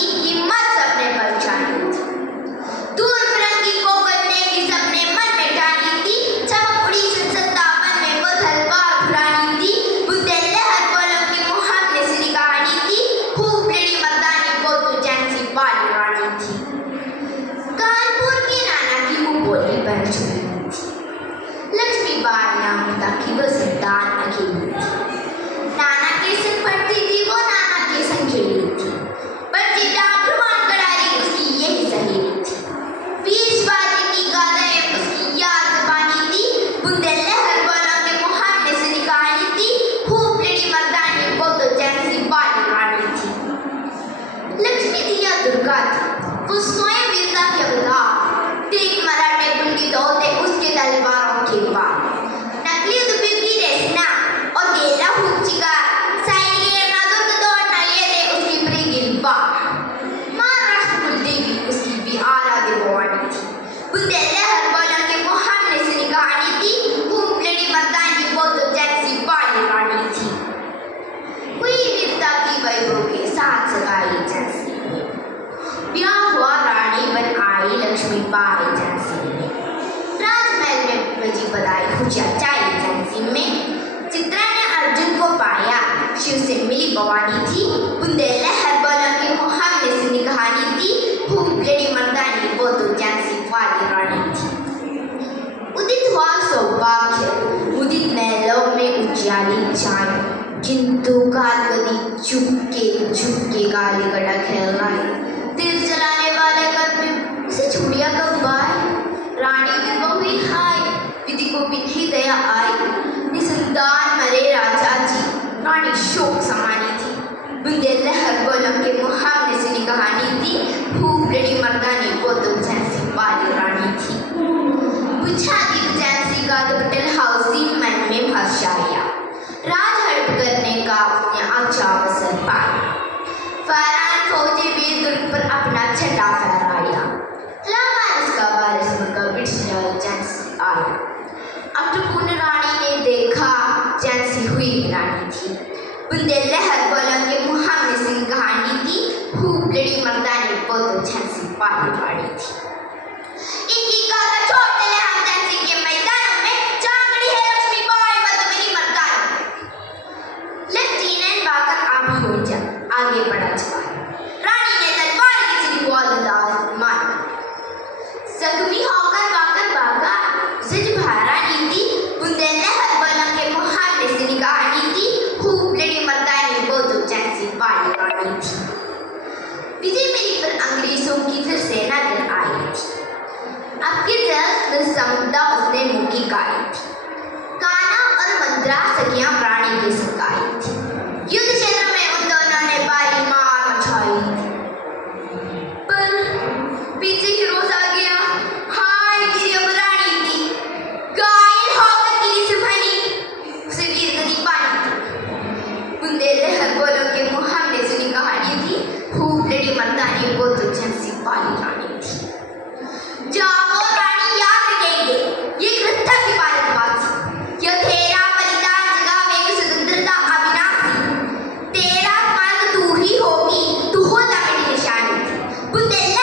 की हिम्मत सबने पहचानी थी। दूर फिरंगी को करने की सबने मन में ठानी थी। चमक उड़ी 57 में वो तलवार पुरानी थी। बुंदेलहर बोलों की मुहम्मद से कहानी थी। खूब लड़ी मर्दानी को तो झांसी वाली रानी थी। कानपुर के नाना की वो बोली पर छुपी थी। लक्ष्मीबाई नाम था कि वो संतान अकेली थी। नाना के संग पढ़ती थी वो, नाना के संग खेली थी। बच्ची डॉक्टर कड़ारी उसकी यही सहेली थी। 20 बाजी की गाथाएं उसकी याद ज़बानी थी। बुंदेलहर बोलों के मुहावरे से निकाली थी। खूब लड़ी मर्दानी वो तो झांसी वाली रानी थी। लक्ष्मी दिया दुर्गा थी, वो स्वयं वीरता के अवतार। तीन मराठे पंडित होते उसके तलवारों के पार। नकली दुबकी रेसना और गेला हुच्चिका सैनिक ना दुर्ग दौड़ना ये थे उसकी ब्रिगेड बार। महाराष्ट्र कुलदेवी उसकी भी आराध्य भवानी थी। बुंदेलहर बोलों के मुहावरे से कहानी थी। खूब लड़ी मर्दानी वो तो झांसी वाली रानी थी। हुई वीरता की वैभव के साथ सगाई झांसी में। ब्याह हुआ रानी बन आई लक्ष्मीबाई झांसी में। राजमहल में बजी बधाई खुशियाँ चाई झांसी में। चित्रा ने अर्जुन को पाया, शिव से मिली भवानी थी। बुंदेलहर बोलों के मुहावरे से कहानी थी। खूब लड़ी मर्दानी वो तो झांसी वाली रानी थी। उदित हुआ सौभाग्य, उदित महलों में उजियाली छाई। किंतु काल गदी चुपके गाली गड़ा खेल गई। तीर चलाने वाले कर में उसे छुड़िया कब बाई। रानी विधवा हुई हाय, विधि को भी नहीं दया आई। निसंतान मरे राजा जी, रानी शोक समानी थी। बुंदेलहर बोलों के मुहावरे से कहानी थी। खूब लड़ी मर्दानी वो तो झांसी वाली रानी थी। पूछा दिल झांसी का दुपट्टा हाउसी मन में भाषाया। राज हड़प करने का उसने अच्छा अवसर पाया। फरहान फौजी वीर दुर्ग पर अपना झंडा फहराया। लावारिस का वारिस बनकर बिछड़ा झांसी आया। अग्रपूर्ण रानी ने देखा झांसी हुई रानी थी। बुंदेलहर बोलों के मुहावरे से कहानी थी। खूब लड़ी मर्दानी वो तो झांसी वाली रानी थी। इनकी गाथा छोड़ चले हम झांसी के मैदानों में। जागड़ी है लक्ष्मीबाई मत मेरी मर्दानों में। लेफ्टिनेंट बाकर आप हो जा, आगे बढ़ा जवान। रानी ने तलवार की सिरी को अंदाज मारा। जख्मी होकर बाकर भागा, उसे जो महारानी थी। बुंदेलहर बोलों के मुहावरे से कहानी थी। खूब लड़ी मर्दानी वो तो झांसी वाली रानी थी। विजय मेरी पर अंग्रेजों की फिर सेना गिर आई थी। अब की तरफ समुद्र उसने मुकी काई थी। काना और मंद्रा सखियां प्राणी की सकाई थी। युद्ध क्षेत्र में उन दोनों ने भारी मार मचाई थी। पर पीछे फिरोज आ गया। हाय गिरी अब रानी थी। घायल होकर गिरी से बनी, उसे वीर गति पानी थी। बुंदेलहर बोलों के मुहावरे से कहानी थी। खूब लड़ी मर्दानी वो तो झांसी वाली रानी थी। जाओ रानी याद रखेंगे ये कृत्य की भारतवासी। यह तेरा बलिदान जगावेगी स्वतंत्रता अविनाशी। तेरा मर्द तू ही होगी, तू होता मेरी निशानी थी। बुंदेलहर